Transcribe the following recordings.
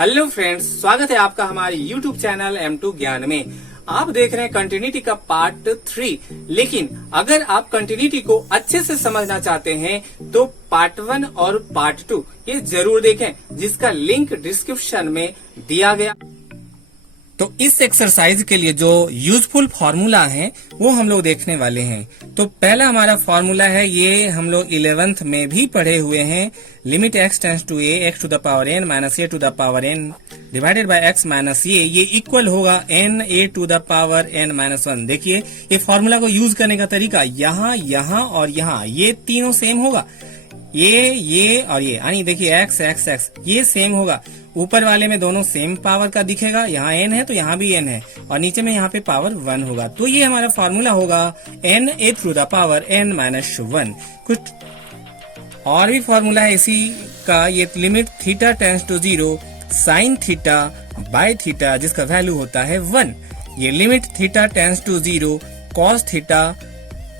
Hello friends, स्वागत है आपका हमारे YouTube चैनल M2 ज्ञान में। आप देख रहे हैं कंटिन्यूटी का पार्ट 3। लेकिन अगर आप कंटिन्यूटी को अच्छे से समझना चाहते हैं तो पार्ट 1 और पार्ट 2 ये जरूर देखें, जिसका लिंक डिस्क्रिप्शन में दिया गया। तो इस एक्सरसाइज के लिए जो यूजफुल फॉर्मूला है वो हम लोग देखने वाले हैं। तो पहला हमारा फॉर्मूला है, ये हम लोग 11th में भी पढ़े हुए हैं। Limit x tends to a x to the power n minus a to the power n divided by x minus ये इक्वल होगा n a to the power n minus 1। देखिए ये फॉर्मूला को यूज करने का तरीका, यहाँ और यहाँ ये तीनों सेम होगा, ये और ये, यानी देखिए x x x ये सेम होगा। ऊपर वाले में दोनों सेम पावर का दिखेगा, यहाँ n है तो यहाँ भी n है, और नीचे में यहाँ पे पावर 1 होगा। तो ये हमारा फॉर्मूला होगा n a to the power n minus 1। कुछ और भी फॉर्मूला है इसी का, ये limit theta tends to 0 sine theta by theta जिसका वैल्यू होता है 1। ये limit theta tends to 0 cos theta,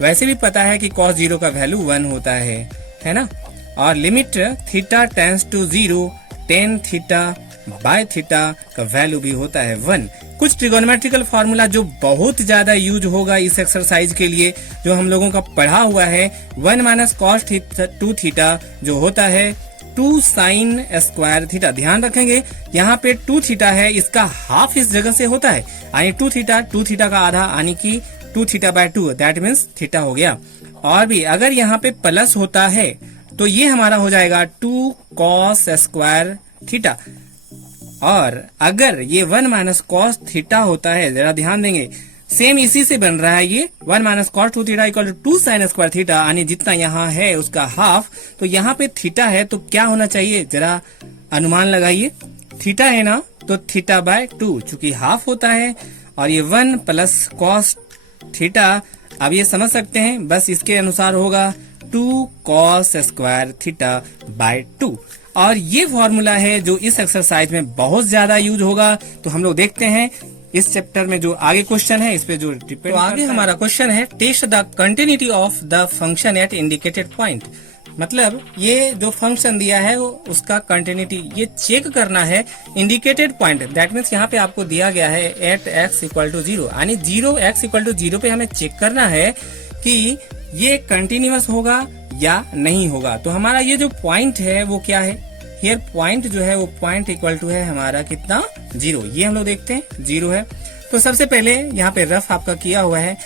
वैसे भी पता है कि कॉस 0 का वैल्यू 1 होता है ना। और limit theta tends to 0 tan theta by theta का वैल्यू भी होता है 1। कुछ ट्रिगोनोमेट्रिकल फॉर्मूला जो बहुत ज्यादा यूज होगा इस एक्सरसाइज के लिए, जो हम लोगों का पढ़ा हुआ है, 1 माइनस कॉस 2 थीटा जो होता है 2 साइन स्क्वायर थीटा। ध्यान रखेंगे यहाँ पे 2 थीटा है, इसका हाफ इस जगह से होता है, यानी 2 थीटा का आधा, यानी कि 2 theta by 2, that means theta हो गया। और भी अगर यहाँ पे प्लस होता है तो ये हमारा हो जाएगा 2 कॉस स्क्वायर थीटा। और अगर ये 1 माइनस कॉस थीटा होता है, जरा ध्यान देंगे, सेम इसी से बन रहा है ये 1 minus cos 2 theta equal to 2 sine square theta, यानी जितना यहाँ है उसका हाफ। तो यहाँ पे थीटा है तो क्या होना चाहिए, जरा अनुमान लगाइए। थीटा है ना, तो थीटा बाय 2, चूंकि हाफ होता है, और ये 1 प्लस कॉस थीटा, अब ये समझ सकते हैं, बस इसके अनुसार होगा 2 कॉस स्क्वायर थीटा बाय 2। और ये फॉर्मूला है जो इस एक्सरसाइज में बहुत ज्यादा यूज होगा। तो हम लोग देखते हैं इस चैप्टर में जो आगे क्वेश्चन है इस पे जो डिपेंड। तो आगे हमारा क्वेश्चन है, test the continuity of the function at indicated point. मतलब ये जो फंक्शन दिया है उसका कंटिन्यूटी ये चेक करना है इंडिकेटेड पॉइंट, दैट मीन्स यहाँ पे आपको दिया गया है एट x इक्वल टू 0, यानी 0 x इक्वल टू 0 पे हमें चेक करना है कि ये कंटिन्यूअस होगा या नहीं होगा। तो हमारा ये जो पॉइंट है वो क्या है, हियर पॉइंट जो है वो पॉइंट इक्वल टू है हमारा कितना, 0। ये हम लोग देखते हैं 0 है। तो सबसे पहले यहाँ पे रफ आपका किया हुआ है,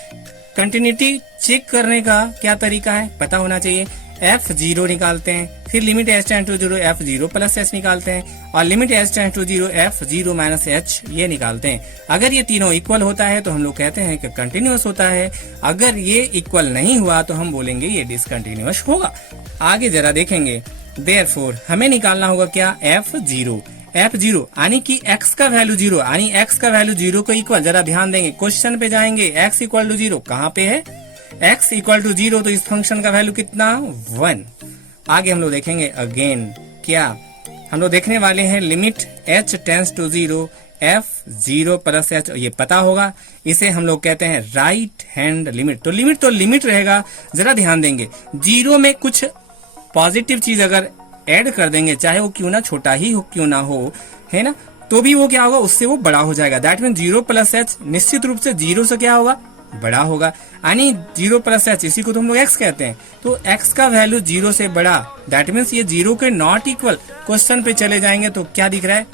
कंटिन्यूटी चेक करने का क्या तरीका है पता होना चाहिए। f0 निकालते हैं, फिर limit h tends to 0 f0 plus h निकालते हैं, और limit h tends to 0 f0 minus h ये निकालते हैं। अगर ये तीनों इक्वल होता है तो हम लोग कहते हैं कि कंटिन्यूअस होता है, अगर ये इक्वल नहीं हुआ तो हम बोलेंगे ये डिसकंटिन्यूअस होगा। आगे जरा देखेंगे, देयरफॉर हमें निकालना होगा क्या, f0 यानी कि x का वैल्यू 0, यानी x का वैल्यू 0 को इक्वल। जरा ध्यान देंगे, क्वेश्चन पे जाएंगे, x इक्वल टू 0 कहाँ पे है, x इक्वल टू 0, तो इस फंक्शन का वैल्यू कितना, 1। आगे हम लोग देखेंगे अगेन, क्या हम लोग देखने वाले हैं, limit h tends to 0 f0 plus h, ये पता होगा, इसे हम लोग कहते हैं राइट हैंड लिमिट। तो लिमिट रहेगा, जरा ध्यान देंगे, 0 में कुछ पॉजिटिव चीज अगर ऐड कर देंगे, चाहे वो क्यों ना छोटा ही हो क्यों ना हो, है ना, तो भी वो क्या होगा, उससे वो बड़ा हो जाएगा। दैट मीन 0 प्लस h निश्चित रूप से 0 से क्या होगा, बड़ा होगा, यानी 0 प्लस h, इसी को तो हम लोग x कहते हैं। तो x का वैल्यू 0 से बड़ा, दैट मीन्स ये 0 के नॉट इक्वल। क्वेश्चन पे चले जाएंगे तो क्या दिख रहा है,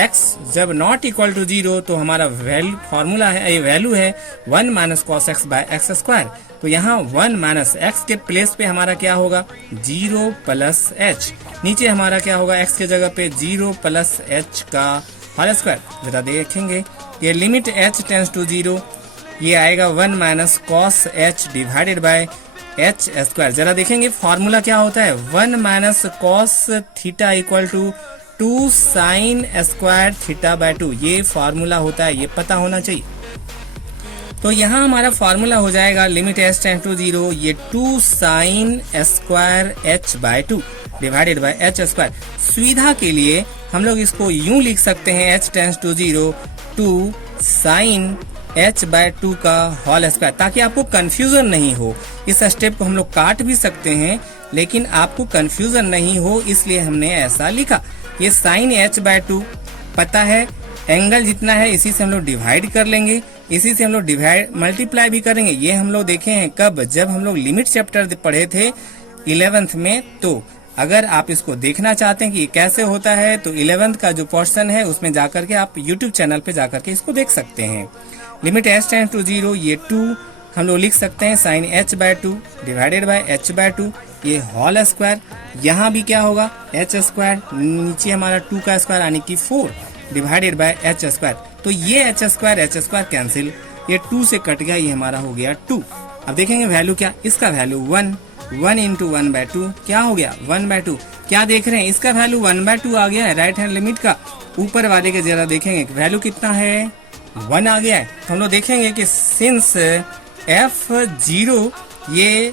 x जब नॉट इक्वल टू 0 तो हमारा वैल्यू फॉर्मूला है, ये वैल्यू है 1 minus cos x by x square. तो यहाँ 1 माइनस x के प्लेस पे हमारा क्या होगा, 0 प्लस h, नीचे हमारा क्या होगा, x के जगह पे 0 प्लस h का होल स्क्वायर। जरा देखेंगे, ये लिमिट h टेंड्स टू 0, ये आएगा 1 minus cos h divided by h square. जरा देखेंगे फॉर्मूला क्या होता है, 1 minus cos theta equal to 2 sine square theta by 2, ये फॉर्मूला होता है, ये पता होना चाहिए। तो यहाँ हमारा फॉर्मूला हो जाएगा लिमिट h टेंड्स टू 0, ये 2 sine square h by 2 divided by h square. सुविधा के लिए हम लोग इसको यूं लिख सकते हैं, h tends to 0 2 sine h by 2 का होल स्क्वायर, ताकि आपको कंफ्यूजन नहीं हो। इस स्टेप को हम लोग काट भी सकते हैं, लेकिन आपको कंफ्यूजन नहीं हो इसलिए हमने ऐसा लिखा। ये साइन h बाय 2 पता है एंगल जितना है इसी से हम लोग डिवाइड कर लेंगे, इसी से हम लोग डिवाइड मल्टीप्लाई भी करेंगे। ये हम लोग देखे हैं कब, जब हम लोग लिमिट चैप्टर पढ़े थे 11th में। तो अगर आप इसको देखना चाहते हैं कि कैसे होता है तो 11th का जो पोर्शन है उसमें जाकर के आप YouTube चैनल पे जाकर के इसको देख सकते हैं। लिमिट h टेंड्स टू 0, ये 2 हम लोग लिख सकते हैं sign h/2 divided by h/2, ये होल स्क्वायर। यहाँ भी क्या होगा h स्क्वायर, नीचे हमारा 2 का स्क्वायर यानी कि 4 डिवाइडेड बाय h स्क्वायर। तो ये h स्क्वायर कैंसिल, ये 2 से कट गया, ये हमारा हो गया 2। अब देखेंगे वैल्यू क्या, इसका वैल्यू 1 इंटू 1/2 क्या हो गया 1/2। क्या देख रहे हैं, इसका वैल्यू 1/2 आ गया है राइट हैंड लिमिट का। ऊपर वाले के जरा देखेंगे वैल्यू कितना है 1 आ गया है। तो हम लोग देखेंगे कि सिंस f0 ये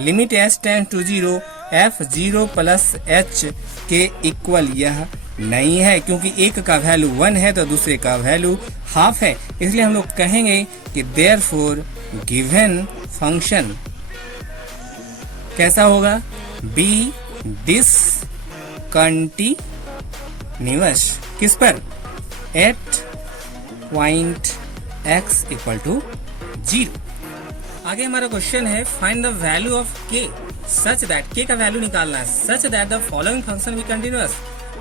limit h tends to 0 f0 plus h के इक्वल यह नहीं है, क्योंकि एक का वैल्यू 1 है तो दूसरे का वैल्यू हाफ है। इसलिए हम लोग कहेंगे कि देयरफॉर गिवन फंक्शन कैसा होगा, बी डिसकंटिन्यूअस। किस पर, at point x equal to 0। आगे हमारा क्वेश्चन है find the value of k such that, k का वैल्यू निकालना है, such that the following function be continuous.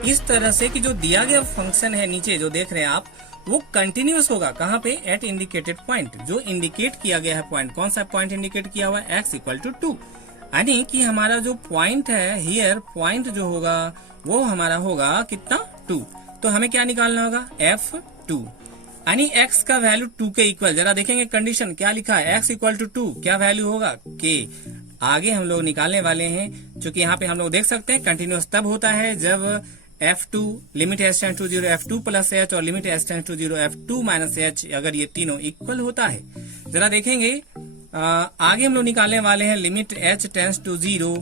इस तरह से कि जो दिया गया फंक्शन है नीचे जो देख रहे हैं आप वो कंटिन्यूअस होगा। कहाँ पे, एट इंडिकेटेड पॉइंट, जो इंडिकेट किया गया है पॉइंट, कौन सा पॉइंट इंडिकेट किया हुआ है x इक्वल टू 2, यानी कि हमारा जो पॉइंट है हियर, पॉइंट जो होगा वो हमारा होगा कितना 2। तो हमें क्या निकालना होगा f2, यानी x का वैल्यू 2 के इक्वल। जरा देखेंगे कंडीशन क्या लिखा है, x इक्वल टू 2 क्या वैल्यू होगा k। आगे हम लोग निकालने वाले हैं, क्योंकि यहाँ पे हम लोग देख सकते हैं कंटिन्यूअस तब होता है जब f2 limit h tends to 0 f2 plus h और limit h tends to 0 f2 minus h, अगर ये तीनों इक्वल होता है। जरा देखेंगे आगे हम लोग निकालने वाले हैं limit h tends to 0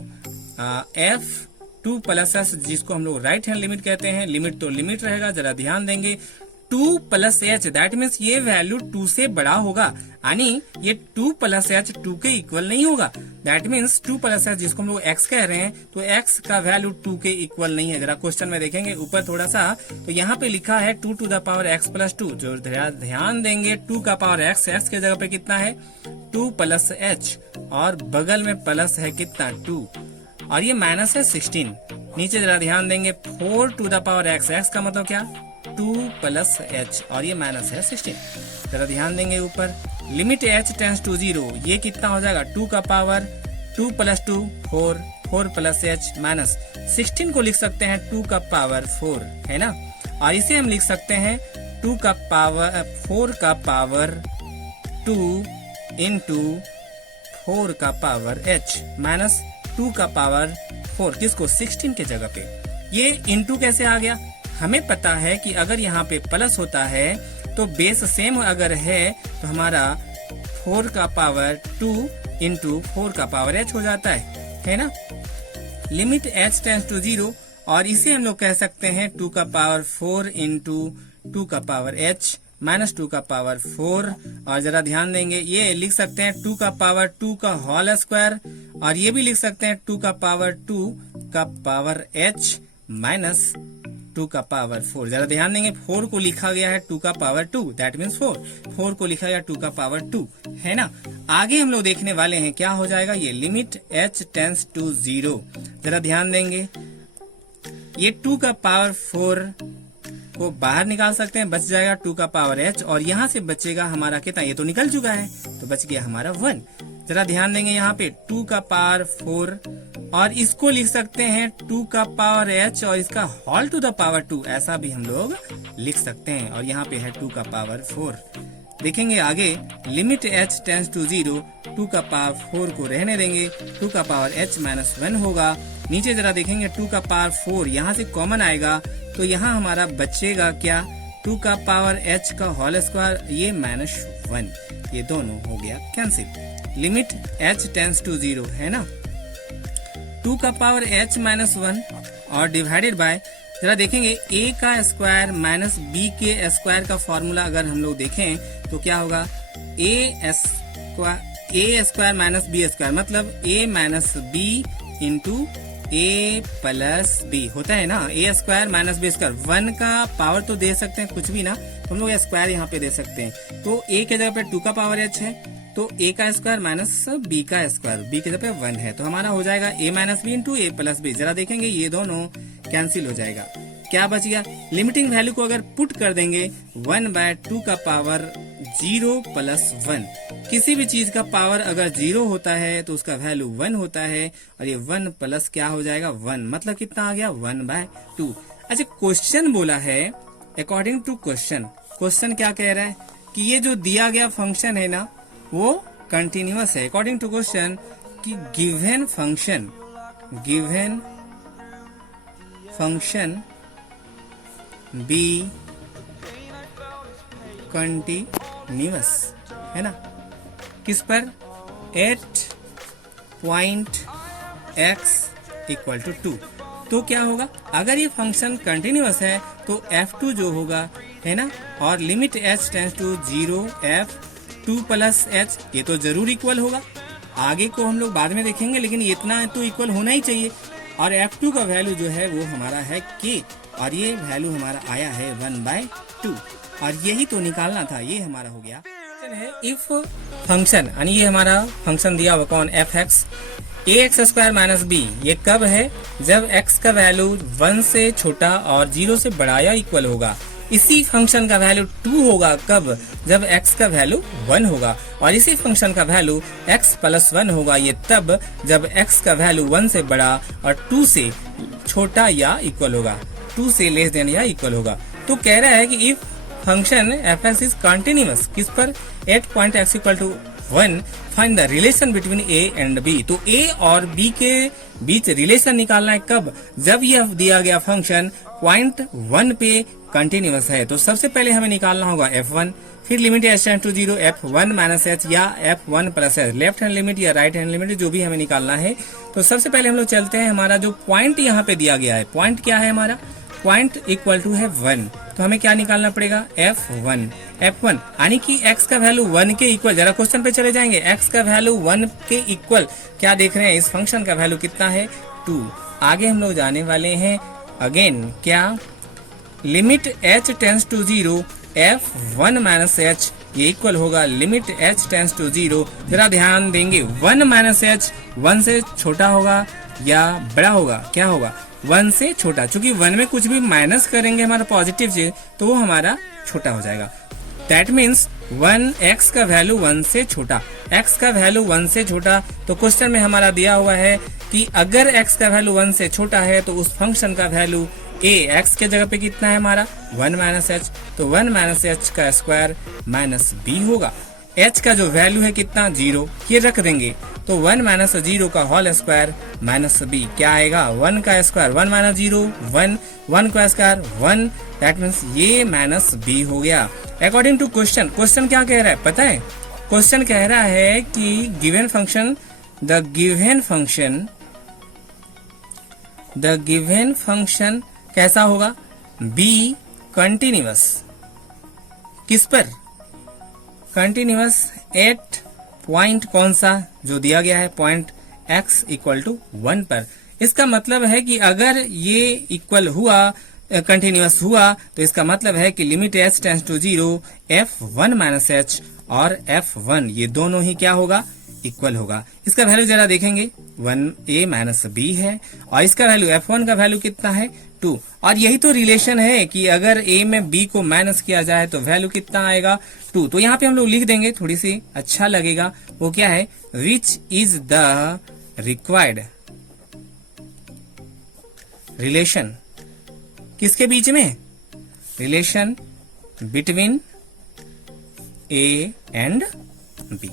f2 plus h, जिसको हम लोग राइट हैंड लिमिट कहते हैं। लिमिट तो लिमिट रहेगा, जरा ध्यान देंगे 2 प्लस h, दैट मीन्स ये वैल्यू 2 से बड़ा होगा, यानी ये 2 प्लस h 2 के इक्वल नहीं होगा। दैट मीन्स 2 प्लस h जिसको हम लोग x कह रहे हैं तो x का वैल्यू 2 के इक्वल नहीं है। जरा क्वेश्चन में देखेंगे ऊपर थोड़ा सा, तो यहाँ पे लिखा है 2 to the power x plus 2, जो ध्यान देंगे 2 का पावर x के जगह पे कितना है 2 प्लस h, और बगल में प्लस है कितना 2, और ये माइनस है 16। नीचे जरा ध्यान देंगे 4 टू द पावर x का मतलब क्या 2 प्लस h, और ये माइनस है 16। जरा ध्यान देंगे ऊपर लिमिट h टेंड्स टू 0, ये कितना हो जाएगा 2 का power 2 plus 2 4, 4 plus h minus 16 को लिख सकते हैं 2 का पावर 4, है ना। और इसे हम लिख सकते हैं 2 का पावर 4 का पावर 2 इंटू 4 का पावर h माइनस 2 का पावर 4, किसको 16 के जगह पे। ये इंटू कैसे आ गया, हमें पता है कि अगर यहाँ पे प्लस होता है तो बेस सेम अगर है तो हमारा 4 का पावर 2 इंटू 4 का पावर h हो जाता है ना। लिमिट h टेंड्स टू 0, और इसे हम लोग कह सकते हैं 2 का पावर 4 इंटू 2 का पावर h माइनस 2 का पावर 4, और जरा ध्यान देंगे ये लिख सकते हैं 2 का पावर 2 का होल स्क्वायर, और ये भी लिख सकते हैं 2 का पावर 2 का पावर h माइनस 2 का पावर 4। जरा ध्यान देंगे 4 को लिखा गया है 2 का पावर 2, दैट मीन्स 4 को लिखा गया 2 का पावर 2, है ना। आगे हम लोग देखने वाले हैं क्या हो जाएगा, ये लिमिट h टेंड्स टू 0। जरा ध्यान देंगे ये 2 का पावर 4 को बाहर निकाल सकते हैं, बच जाएगा 2 का पावर h, और यहाँ से बचेगा हमारा कितना, ये तो निकल चुका है तो बच गया हमारा 1। जरा ध्यान देंगे यहाँ पे 2 का पावर 4, और इसको लिख सकते हैं 2 का पावर h और इसका होल टू द पावर 2, ऐसा भी हम लोग लिख सकते हैं, और यहाँ पे है 2 का पावर 4। देखेंगे आगे लिमिट h टेंड्स टू 0, 2 का पावर 4 को रहने देंगे, 2 का पावर h माइनस 1 होगा। नीचे जरा देखेंगे 2 का पावर 4 यहाँ से कॉमन आएगा, तो यहाँ हमारा बचेगा क्या 2 का पावर h का होल स्क्वायर, ये माइनस 1, ये दोनों हो गया cancel. Limit h tends to 0 है ना, 2 का पावर h माइनस 1 और डिवाइडेड बाय, जरा देखेंगे a का स्क्वायर माइनस b के स्क्वायर का फॉर्मूला अगर हम लोग देखें तो क्या होगा a square minus b square, मतलब a minus b into a plus b होता है ना, a square minus b square. 1 का पावर तो दे सकते हैं कुछ भी ना, तो हम लोग स्क्वायर यहाँ पे दे सकते हैं। तो ए के जगह पे 2 का पावर h है, तो ए का स्क्वायर माइनस बी का स्क्वायर, बी के जगह पे 1 है, तो हमारा हो जाएगा ए minus B into a plus B. जरा देखेंगे ये दोनों कैंसिल हो जाएगा, क्या बच गया? लिमिटिंग वैल्यू को अगर पुट कर देंगे 1/2 का पावर 0 प्लस 1। किसी भी चीज का पावर अगर 0 होता है तो उसका वैल्यू 1 होता है, और ये 1 प्लस क्या हो जाएगा 1, मतलब कितना आ गया 1/2। अच्छा, क्वेश्चन बोला है अकॉर्डिंग टू क्वेश्चन, क्वेश्चन क्या कह रहा है कि ये जो दिया गया फंक्शन है ना वो कंटिन्यूअस है। अकॉर्डिंग टू क्वेश्चन कि गिवन फंक्शन बी कंटिन्यूअस है ना, किस पर? At point x equal to 2। तो क्या होगा, अगर ये फंक्शन कंटिन्यूअस है तो f2 जो होगा है ना, और limit h tends to 0 f2 plus h, ये तो जरूर इक्वल होगा। आगे को हम लोग बाद में देखेंगे, लेकिन इतना तो इक्वल होना ही चाहिए। और f2 का वैल्यू जो है वो हमारा है k, और ये वैल्यू हमारा आया है 1/2, और यही तो निकालना था, ये हमारा हो गया। है इफ फंक्शन, यानी ये हमारा फंक्शन दिया हुआ कौन, एफ एक्स ए एक्स स्क्वायर माइनस बी, ये कब है? जब x का वैल्यू 1 से छोटा और 0 से बड़ा या इक्वल होगा। इसी फंक्शन का वैल्यू 2 होगा कब? जब x का वैल्यू 1 होगा। और इसी फंक्शन का वैल्यू x प्लस 1 होगा, ये तब जब x का वैल्यू 1 से बड़ा और 2 से छोटा या इक्वल होगा, 2 से लेस देन या इक्वल होगा। तो कह रहा है कि if function f x is continuous, किस पर? 8.x equal to 1, find the relation between a and b. तो ए और बी के बीच रिलेशन निकालना है कब? जब यह दिया गया फंक्शन पॉइंट 1 पे कंटिन्यूअस है। तो सबसे पहले हमें निकालना होगा f1, फिर limit h tends to 0 f1 minus h या f1 plus h, left hand limit या राइट हैंड लिमिट जो भी हमें निकालना है। तो सबसे पहले हम लोग चलते हैं, हमारा जो पॉइंट यहाँ पे दिया गया है, पॉइंट क्या है हमारा? पॉइंट इक्वल टू है 1, तो हमें क्या निकालना पड़ेगा? f1 यानी कि x का वैल्यू 1 के इक्वल। जरा क्वेश्चन पे चले जाएंगे, x का वैल्यू 1 के इक्वल, क्या देख रहे हैं? इस फंक्शन का वैल्यू कितना है? 2। आगे हम लोग जाने वाले हैं अगेन, क्या? Limit h tends to 0 f1 minus h, ये इक्वल होगा लिमिट h टेंड्स टू 0। जरा ध्यान देंगे, 1 माइनस h 1 से छोटा होगा या बड़ा होगा? क्या होगा? 1 से छोटा, चूंकि 1 में कुछ भी माइनस करेंगे हमारा पॉजिटिव चीज तो वो हमारा छोटा हो जाएगा। दैट मीन्स 1x का वैल्यू 1 से छोटा, x का वैल्यू 1 से छोटा। तो क्वेश्चन में हमारा दिया हुआ है कि अगर x का वैल्यू 1 से छोटा है तो उस फंक्शन का वैल्यू a, x के जगह पे कितना है हमारा? 1 माइनस h, तो 1 माइनस h का स्क्वायर माइनस b होगा। h का जो वैल्यू है कितना? 0, ये रख देंगे, तो 1 माइनस 0 का होल स्क्वायर माइनस b, क्या आएगा? 1 का स्क्वायर 1 माइनस 0 1, 1 का स्क्वायर 1, दैट मीन्स ये माइनस b हो गया। अकॉर्डिंग टू क्वेश्चन, क्वेश्चन क्या कह रहा है पता है? क्वेश्चन कह रहा है कि गिवन फंक्शन कैसा होगा? b कंटिन्यूअस, किस पर? कंटिन्यूअस एट पॉइंट कौन सा जो दिया गया है? पॉइंट x इक्वल टू 1 पर। इसका मतलब है कि अगर ये इक्वल हुआ, कंटिन्यूअस हुआ, तो इसका मतलब है कि limit h tends to 0 f1 minus h और f1 ये दोनों ही क्या होगा? इक्वल होगा। इसका वैल्यू जरा देखेंगे, 1a माइनस b है, और इसका वैल्यू f1 का वैल्यू कितना है? 2। और यही तो रिलेशन है कि अगर a में b को माइनस किया जाए तो वैल्यू कितना आएगा? 2। तो यहाँ पे हम लोग लिख देंगे, थोड़ी सी अच्छा लगेगा। वो क्या है? Which is the required relation, किसके बीच में? Relation between a and b।